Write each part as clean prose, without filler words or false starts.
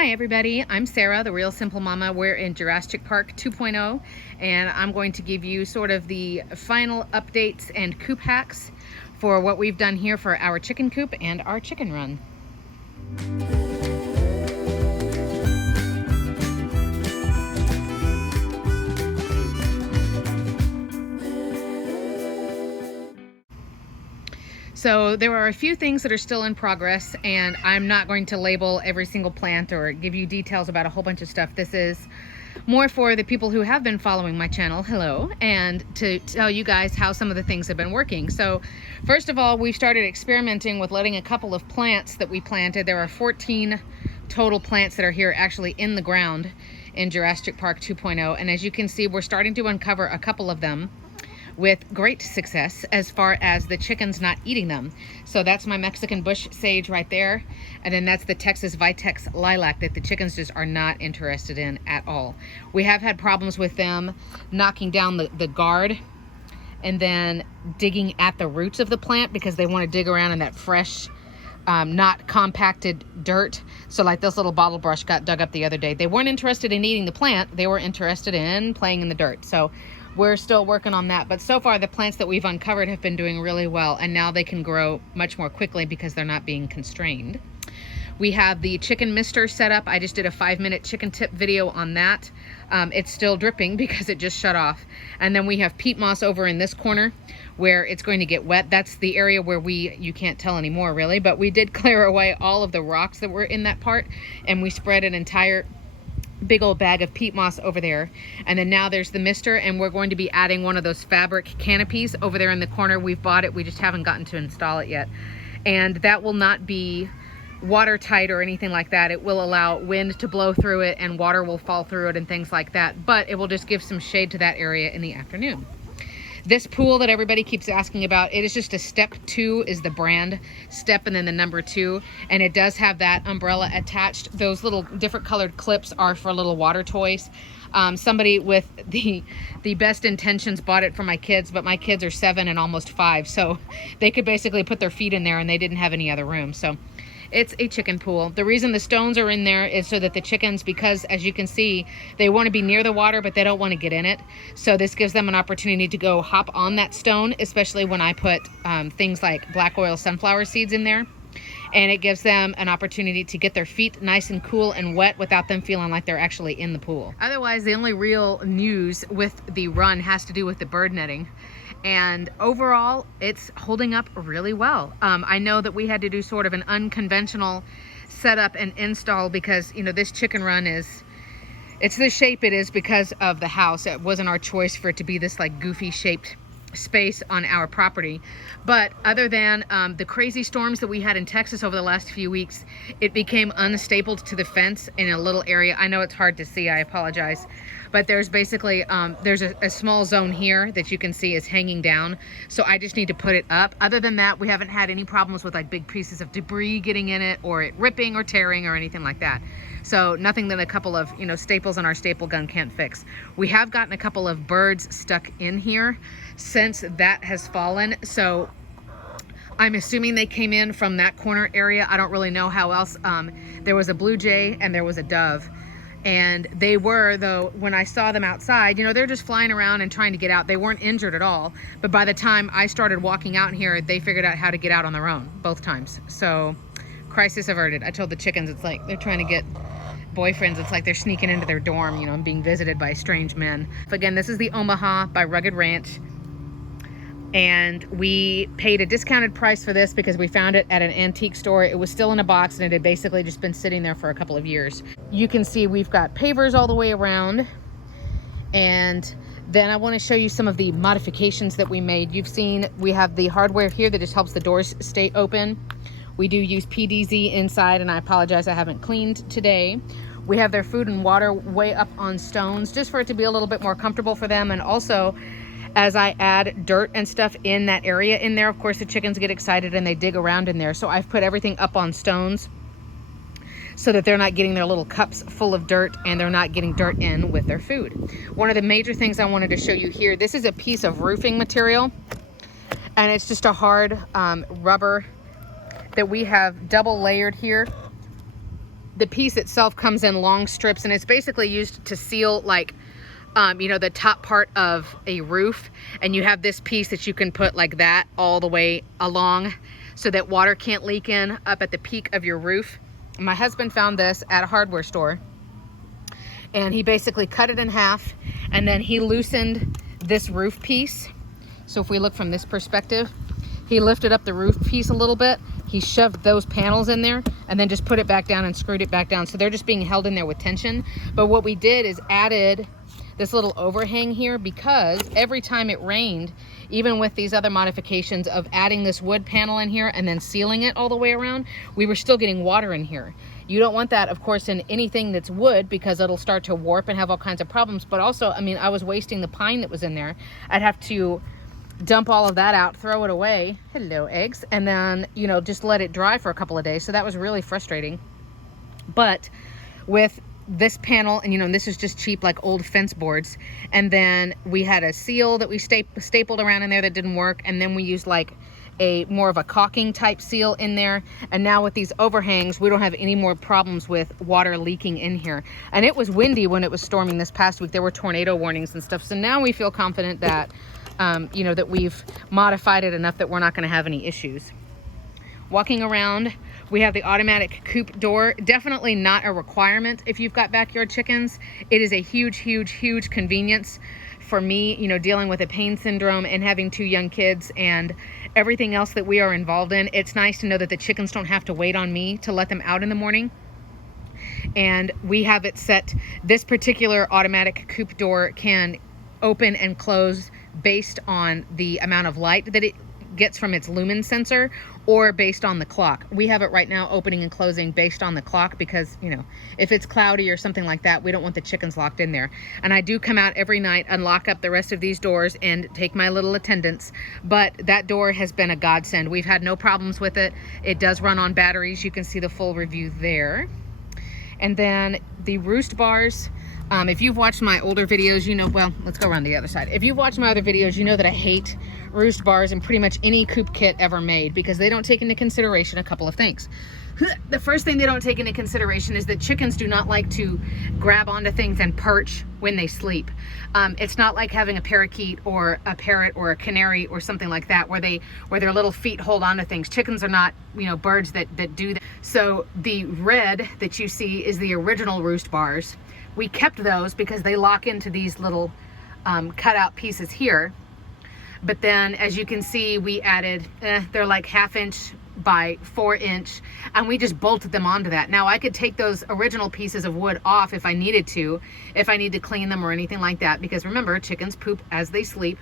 Hi everybody, I'm Sarah, the Real Simple Mama. We're in Jurassic Park 2.0 and I'm going to give you sort of the final updates and coop hacks for what we've done here for our chicken coop and our chicken run. So there are a few things that are still in progress, and I'm not going to label every single plant or give you details about a whole bunch of stuff. This is more for the people who have been following my channel, hello, and to tell you guys how some of the things have been working. So first of all, we've started experimenting with letting a couple of plants that we planted. There are 14 total plants that are here actually in the ground in Jurassic Park 2.0, and as you can see, we're starting to uncover a couple of them with great success as far as the chickens not eating them. So that's my Mexican bush sage right there, and then that's the Texas Vitex lilac that the chickens just are not interested in at all. We have had problems with them knocking down the guard and then digging at the roots of the plant because they want to dig around in that fresh not compacted dirt. So like this little bottle brush got dug up the other day. They weren't interested in eating the plant, they were interested in playing in the dirt. So we're still working on that, but so far the plants that we've uncovered have been doing really well, and now they can grow much more quickly because they're not being constrained. We have the chicken mister set up. I just did a 5-minute chicken tip video on that. It's still dripping because it just shut off. And then we have peat moss over in this corner where it's going to get wet. That's the area where you can't tell anymore really, but we did clear away all of the rocks that were in that part, and we spread an entire big old bag of peat moss over there. And then now there's the mister, and we're going to be adding one of those fabric canopies over there in the corner. We've bought it, we just haven't gotten to install it yet. And that will not be watertight or anything like that. It will allow wind to blow through it and water will fall through it and things like that, but it will just give some shade to that area in the afternoon. This pool that everybody keeps asking about, it is just a Step 2 is the brand, Step and then the number 2, and it does have that umbrella attached. Those little different colored clips are for little water toys. Somebody with the best intentions bought it for my kids, but my kids are 7 and almost 5, so they could basically put their feet in there and they didn't have any other room. So it's a chicken pool. The reason the stones are in there is so that the chickens, because as you can see, they want to be near the water, but they don't want to get in it. So this gives them an opportunity to go hop on that stone, especially when I put things like black oil sunflower seeds in there. And it gives them an opportunity to get their feet nice and cool and wet without them feeling like they're actually in the pool. Otherwise, the only real news with the run has to do with the bird netting. And overall, it's holding up really well. I know that we had to do sort of an unconventional setup and install because, you know, this chicken run it's the shape it is because of the house. It wasn't our choice for it to be this like goofy shaped space on our property. But other than the crazy storms that we had in Texas over the last few weeks, it became unstable to the fence in a little area. I know it's hard to see, I apologize. But there's basically, there's a small zone here that you can see is hanging down. So I just need to put it up. Other than that, we haven't had any problems with like big pieces of debris getting in it or it ripping or tearing or anything like that. So nothing that a couple of, you know, staples on our staple gun can't fix. We have gotten a couple of birds stuck in here since that has fallen. So I'm assuming they came in from that corner area. I don't really know how else. There was a blue jay and there was a dove. And they were, though, when I saw them outside, you know, they're just flying around and trying to get out. They weren't injured at all. But by the time I started walking out here, they figured out how to get out on their own both times. So crisis averted. I told the chickens, it's like they're trying to get boyfriends. It's like they're sneaking into their dorm, you know, and being visited by strange men. Again, this is the Omaha by Rugged Ranch. And we paid a discounted price for this because we found it at an antique store. It was still in a box and it had basically just been sitting there for a couple of years. You can see we've got pavers all the way around. And then I want to show you some of the modifications that we made. You've seen we have the hardware here that just helps the doors stay open. We do use PDZ inside, and I apologize I haven't cleaned today. We have their food and water way up on stones just for it to be a little bit more comfortable for them. And also, as I add dirt and stuff in that area in there, of course the chickens get excited and they dig around in there. So I've put everything up on stones so that they're not getting their little cups full of dirt and they're not getting dirt in with their food. One of the major things I wanted to show you here, this is a piece of roofing material and it's just a hard rubber that we have double layered here the piece itself comes in long strips, and it's basically used to seal like you know, the top part of a roof, and you have this piece that you can put like that all the way along so that water can't leak in up at the peak of your roof. My husband found this at a hardware store, and he basically cut it in half, and then he loosened this roof piece. So if we look from this perspective, he lifted up the roof piece a little bit, he shoved those panels in there, and then just put it back down and screwed it back down. So they're just being held in there with tension. But what we did is added this little overhang here, because every time it rained, even with these other modifications of adding this wood panel in here and then sealing it all the way around, we were still getting water in here. You don't want that, of course, in anything that's wood, because it'll start to warp and have all kinds of problems. But also, I mean, I was wasting the pine that was in there. I'd have to dump all of that out, throw it away, hello eggs, and then, you know, just let it dry for a couple of days. So that was really frustrating. But with this panel, and you know, this is just cheap like old fence boards, and then we had a seal that we stapled around in there that didn't work, and then we used like a more of a caulking type seal in there, and now with these overhangs we don't have any more problems with water leaking in here. And it was windy when it was storming this past week. There were tornado warnings and stuff, so now we feel confident that you know, that we've modified it enough that we're not going to have any issues. Walking around, we have the automatic coop door. Definitely not a requirement if you've got backyard chickens. It is a huge, huge, huge convenience for me, you know, dealing with a pain syndrome and having 2 young kids and everything else that we are involved in. It's nice to know that the chickens don't have to wait on me to let them out in the morning. And we have it set, this particular automatic coop door can open and close based on the amount of light that it gets from its lumen sensor, or based on the clock. We have it right now opening and closing based on the clock, because, you know, if it's cloudy or something like that, we don't want the chickens locked in there. And I do come out every night and lock up the rest of these doors and take my little attendance, but that door has been a godsend. We've had no problems with it. It does run on batteries. You can see the full review there. And then the roost bars, if you've watched my older videos, you know, well, let's go around the other side. If you've watched my other videos, you know that I hate roost bars in pretty much any coop kit ever made, because they don't take into consideration a couple of things. The first thing they don't take into consideration is that chickens do not like to grab onto things and perch when they sleep. It's not like having a parakeet or a parrot or a canary or something like that, where their little feet hold onto things. Chickens are not, you know, birds that do that. So the red that you see is the original roost bars. We kept those because they lock into these little cutout pieces here. But then, as you can see, we added, they're like 1/2 inch by 4 inch, and we just bolted them onto that. Now I could take those original pieces of wood off if I needed to, if I need to clean them or anything like that, because remember, chickens poop as they sleep.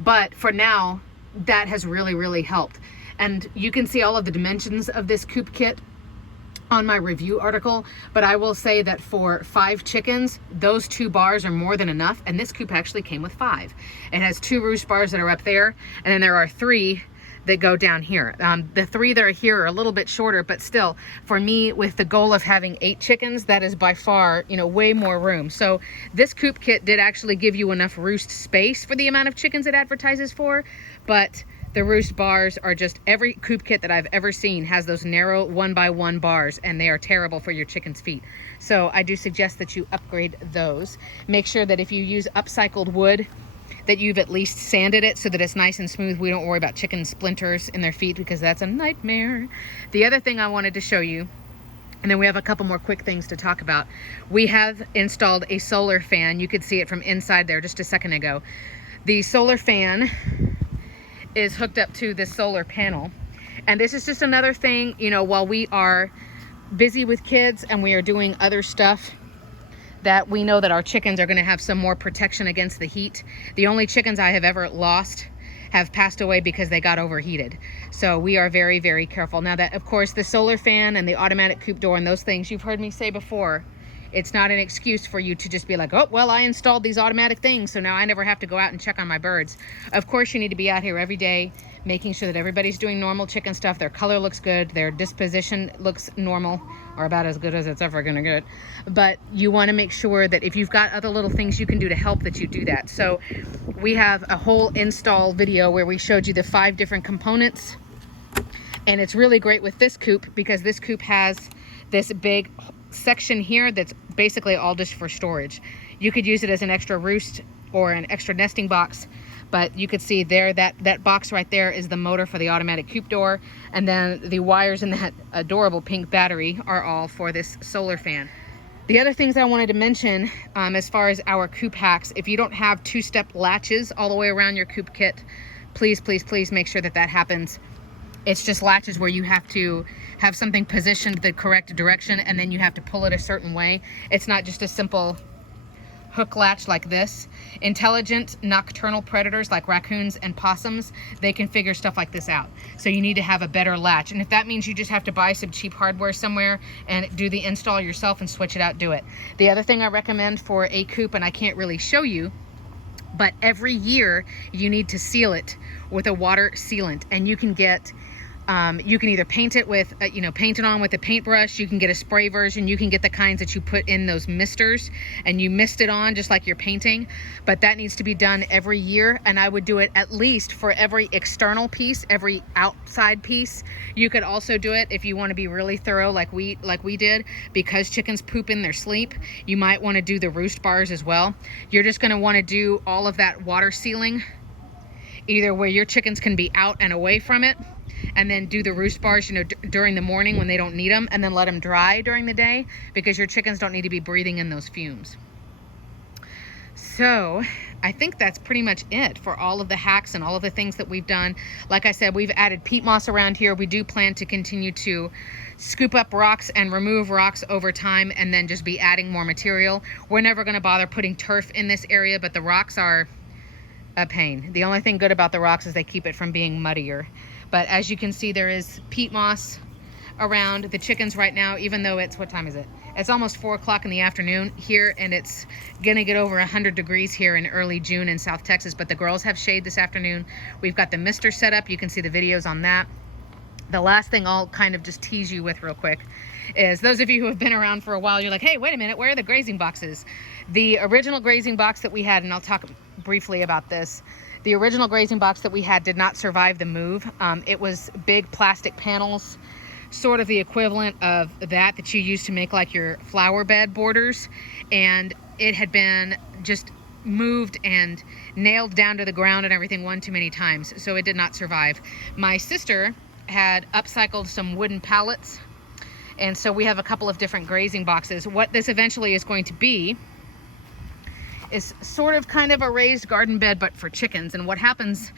But for now, that has really, really helped. And you can see all of the dimensions of this coop kit on my review article, but I will say that for 5 chickens, those 2 bars are more than enough, and this coop actually came with 5. It has 2 roost bars that are up there, and then there are 3 that go down here. The 3 that are here are a little bit shorter, but still, for me, with the goal of having 8 chickens, that is by far, you know, way more room. So this coop kit did actually give you enough roost space for the amount of chickens it advertises for, but the roost bars are just, every coop kit that I've ever seen has those narrow 1x1 bars, and they are terrible for your chicken's feet. So I do suggest that you upgrade those. Make sure that if you use upcycled wood, that you've at least sanded it so that it's nice and smooth. We don't worry about chicken splinters in their feet, because that's a nightmare. The other thing I wanted to show you, and then we have a couple more quick things to talk about. We have installed a solar fan. You could see it from inside there just a second ago. The solar fan is hooked up to this solar panel, and this is just another thing, you know, while we are busy with kids and we are doing other stuff, that we know that our chickens are going to have some more protection against the heat. The only chickens I have ever lost have passed away because they got overheated. So we are very, very careful. Now that, of course, the solar fan and the automatic coop door and those things, you've heard me say before, it's not an excuse for you to just be like, oh, well, I installed these automatic things, so now I never have to go out and check on my birds. Of course, you need to be out here every day, making sure that everybody's doing normal chicken stuff. Their color looks good. Their disposition looks normal, or about as good as it's ever gonna get. But you wanna make sure that if you've got other little things you can do to help, that you do that. So we have a whole install video where we showed you the 5 different components. And it's really great with this coop, because this coop has this big section here that's basically all just for storage. You could use it as an extra roost or an extra nesting box, but you could see there that box right there is the motor for the automatic coop door, and then the wires in that adorable pink battery are all for this solar fan. The other things I wanted to mention as far as our coop hacks, if you don't have two-step latches all the way around your coop kit, please, please, please make sure that that happens. It's just latches where you have to have something positioned the correct direction, and then you have to pull it a certain way. It's not just a simple hook latch like this. Intelligent nocturnal predators like raccoons and possums, they can figure stuff like this out. So you need to have a better latch. And if that means you just have to buy some cheap hardware somewhere and do the install yourself and switch it out, do it. The other thing I recommend for a coop, and I can't really show you, but every year you need to seal it with a water sealant, and you can get you can either paint it with, paint it on with a paintbrush. You can get a spray version. You can get the kinds that you put in those misters and you mist it on just like you're painting. But that needs to be done every year. And I would do it at least for every external piece, every outside piece. You could also do it if you want to be really thorough like we did, because chickens poop in their sleep. You might want to do the roost bars as well. You're just going to want to do all of that water sealing, either where your chickens can be out and away from it, and then do the roost bars, during the morning when they don't need them, and then let them dry during the day, because your chickens don't need to be breathing in those fumes. So I think that's pretty much it for all of the hacks and all of the things that we've done. Like I said, we've added peat moss around here. We do plan to continue to scoop up rocks and remove rocks over time, and then just be adding more material. We're never going to bother putting turf in this area, but the rocks are a pain. The only thing good about the rocks is they keep it from being muddier. But as you can see, there is peat moss around the chickens right now, even though it's, what time is it? It's almost 4 o'clock in the afternoon here, and it's gonna get over 100 degrees here in early June in South Texas, but the girls have shade this afternoon. We've got the mister set up. You can see the videos on that. The last thing I'll kind of just tease you with real quick is, those of you who have been around for a while, you're like, hey, wait a minute, where are the grazing boxes? The original grazing box that we had, and I'll talk briefly about this, the original grazing box that we had did not survive the move. It was big plastic panels, sort of the equivalent of that you use to make like your flower bed borders, and it had been just moved and nailed down to the ground and everything one too many times, so it did not survive. My sister had upcycled some wooden pallets, and so we have a couple of different grazing boxes. What this eventually is going to be is sort of kind of a raised garden bed, but for chickens. And what happens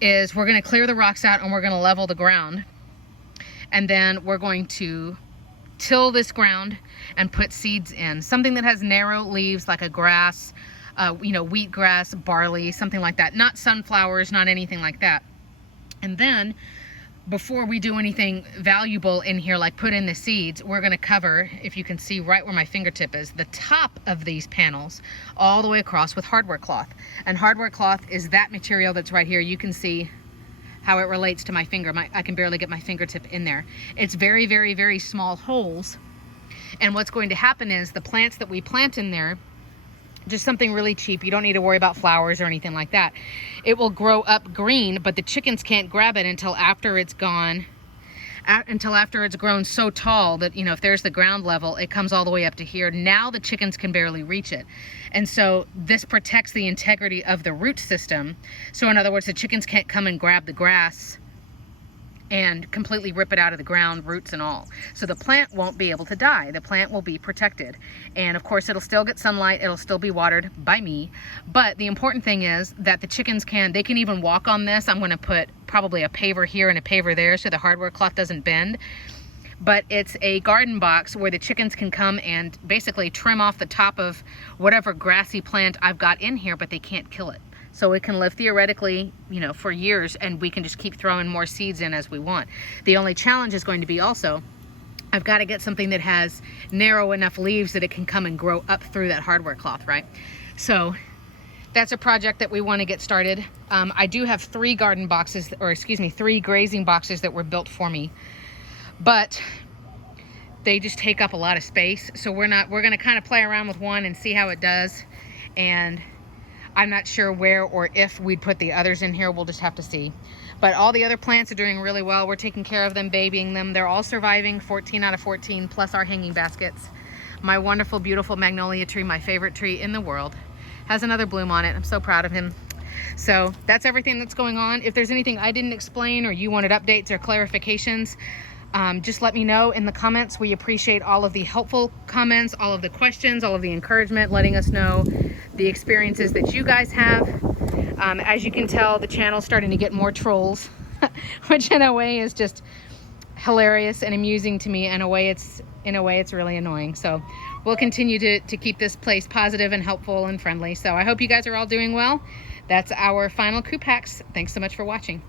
is we're going to clear the rocks out and we're going to level the ground, and then we're going to till this ground and put seeds in, something that has narrow leaves like a grass, wheat grass, barley, something like that, not sunflowers, not anything like that. And then before we do anything valuable in here, like put in the seeds, we're going to cover, if you can see right where my fingertip is, the top of these panels all the way across with hardware cloth. And hardware cloth is that material that's right here. You can see how it relates to my finger. I can barely get my fingertip in there. It's very, very, very small holes. And what's going to happen is the plants that we plant in there, just something really cheap, you don't need to worry about flowers or anything like that, it will grow up green, but the chickens can't grab it until after it's gone, until after it's grown so tall that, if there's the ground level, it comes all the way up to here. Now the chickens can barely reach it. And so this protects the integrity of the root system. So in other words, the chickens can't come and grab the grass and completely rip it out of the ground, roots and all. So the plant won't be able to die. The plant will be protected. And of course, it'll still get sunlight. It'll still be watered by me. But the important thing is that the chickens they can even walk on this. I'm gonna put probably a paver here and a paver there so the hardware cloth doesn't bend. But it's a garden box where the chickens can come and basically trim off the top of whatever grassy plant I've got in here, but they can't kill it. So it can live theoretically, for years, and we can just keep throwing more seeds in as we want. The only challenge is going to be also, I've got to get something that has narrow enough leaves that it can come and grow up through that hardware cloth, right? So that's a project that we want to get started. I do have 3 grazing boxes that were built for me, but they just take up a lot of space. So we're going to kind of play around with one and see how it does. And I'm not sure where or if we'd put the others in here. We'll just have to see. But all the other plants are doing really well. We're taking care of them, babying them. They're all surviving, 14 out of 14, plus our hanging baskets. My wonderful, beautiful magnolia tree, my favorite tree in the world, has another bloom on it. I'm so proud of him. So that's everything that's going on. If there's anything I didn't explain or you wanted updates or clarifications, just let me know in the comments. We appreciate all of the helpful comments, all of the questions, all of the encouragement, letting us know the experiences that you guys have. As you can tell, the channel's starting to get more trolls, which in a way is just hilarious and amusing to me. In a way it's really annoying. So we'll continue to keep this place positive and helpful and friendly. So I hope you guys are all doing well. That's our final Coop hacks. Thanks so much for watching.